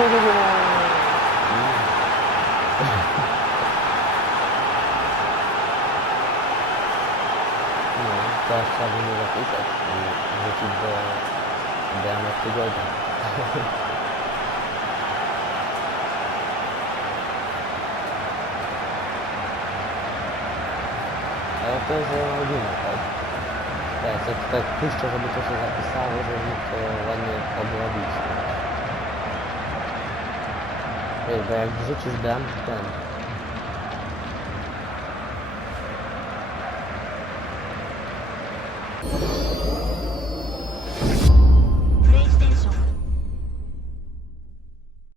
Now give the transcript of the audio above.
No, teraz trzeba by mnie zapisać i wrócić do bramek tygodnia. Ale to jest robimy, tak? Ja sobie tutaj puszczę, żeby to się Ey, bayağı güzel çizdim. Ben.